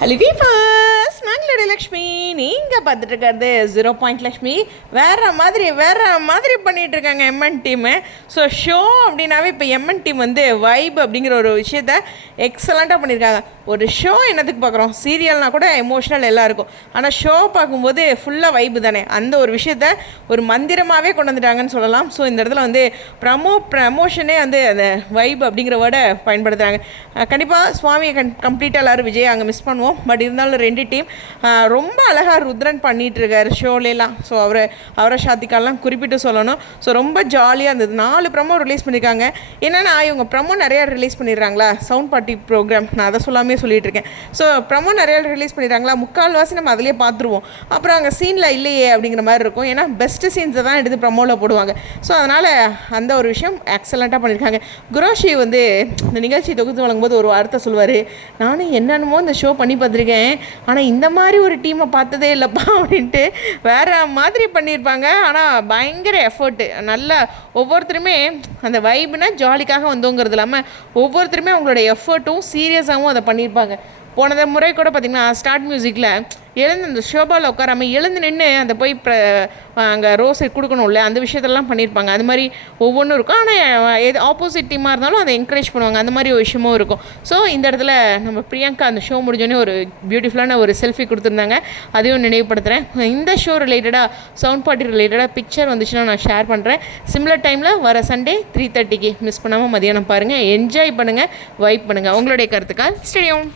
Halipipa! வீஃபர்ஸ் Lakshmi நீங்கள் பார்த்துட்டு இருக்கிறது ஜீரோ பாயிண்ட் லக்ஷ்மி. வேறு மாதிரி வேறு மாதிரி பண்ணிகிட்டு இருக்காங்க எம்என் டீமு ஸோ ஷோ அப்படின்னாவே இப்போ எம்என் டீம் வந்து வைப் அப்படிங்கிற ஒரு விஷயத்த எக்ஸலண்ட்டாக பண்ணியிருக்காங்க ஒரு ஷோ என்னத்துக்கு பார்க்குறோம்? சீரியல்னால் கூட எமோஷ்னல் எல்லாம் இருக்கும் ஆனால் ஷோ பார்க்கும்போது ஃபுல்லாக வைப்பு தானே. அந்த ஒரு விஷயத்த ஒரு மந்திரமாகவே கொண்டு வந்துட்டாங்கன்னு சொல்லலாம். ஸோ இந்த இடத்துல வந்து ப்ரமோ ப்ரமோஷனே வந்து அந்த வைப் அப்படிங்கிற வேர்டை பயன்படுத்துகிறாங்க கண்டிப்பாக சுவாமியை கன் கம்ப்ளீட்டாக எல்லோரும் விஜய் அங்கே மிஸ் பண்ணுவோம். பட் இருந்தாலும் ரெண்டு டீம் ரொம்ப அழகாக ருத்ரன் பண்ணிகிட்டு இருக்காரு ஸோ அவரை அவரை சாத்திக்காலாம் குறிப்பிட்டு சொல்லணும். ஸோ ரொம்ப ஜாலியாக இருந்தது. நாலு ப்ரமோ ரிலீஸ் பண்ணியிருக்காங்க என்னென்னா இவங்க ப்ரமோ நிறையா ரிலீஸ் பண்ணிடுறாங்களா? சவுண்ட் பார்ட்டி ப்ரோக்ராம் நான் அதை சொல்லாமே சொல்லிட்டு இருக்கேன் ஸோ ப்ரமோ நிறையா ரிலீஸ் பண்ணிடுறாங்களா? முக்கால்வாசி நம்ம அதிலே பார்த்துருவோம். அப்புறம் அங்கே சீனில் இல்லையே அப்படிங்கிற மாதிரி இருக்கும். ஏன்னா பெஸ்ட்டு சீன்ஸை தான் எடுத்து ப்ரமோவில் போடுவாங்க. ஸோ அதனால் அந்த ஒரு விஷயம் எக்ஸலண்ட்டாக பண்ணியிருக்காங்க. குரோஷி வந்து இந்த நிகழ்ச்சி தொகுத்து வழங்கும்போது ஒரு வார்த்தை சொல்லுவார். நானும் என்னென்னமோ இந்த ஷோ பண்ணி பார்த்துருக்கேன். ஆனால் இந்த மாதிரி ஒரு டீமை பார்த்ததே இல்லைப்பா அப்படின்ட்டு வேறு மாதிரி பண்ணியிருப்பாங்க. ஆனால் பயங்கர எஃபர்ட்டு நல்லா ஒவ்வொருத்தருமே அந்த வைப்னா ஜாலிக்காக வந்தோங்கிறது இல்லாமல் ஒவ்வொருத்தருமே அவங்களோட எஃபர்ட்டும் சீரியஸாகவும் அதை பண்ணியிருப்பாங்க. போனத முறை கூட பார்த்திங்கன்னா ஸ்டார்ட் மியூசிக்கில் எழுந்து அந்த ஷோபாவில் உட்காராம எழுந்து நின்று அந்த போய் ப்ர அங்கே ரோஸை கொடுக்கணும்ல அந்த விஷயத்தெல்லாம் பண்ணியிருப்பாங்க அது மாதிரி ஒவ்வொன்றும் இருக்கும். ஆனால் எது ஆப்போசிட் டீமாக இருந்தாலும் அதை என்கரேஜ் பண்ணுவாங்க. அந்த மாதிரி ஒரு விஷயமும் இருக்கும். ஸோ இந்த இடத்துல நம்ம பிரியங்கா அந்த ஷோ முடிஞ்சோடனே ஒரு பியூட்டிஃபுல்லான ஒரு செல்ஃபி கொடுத்துருந்தாங்க. அதையும் நினைவுபடுத்துகிறேன் இந்த ஷோ ரிலேட்டடாக சவுண்ட் பாட்டி ரிலேட்டடாக பிக்சர் வந்துச்சுன்னா நான் ஷேர் பண்ணுறேன் சிம்லர் டைமில் வர சண்டே த்ரீ தேர்ட்டிக்கு மிஸ் பண்ணாமல் மதியானம் பாருங்கள் என்ஜாய் பண்ணுங்கள் வைப் பண்ணுங்கள் உங்களுடைய கருத்துக்கால் ஸ்டேடியம்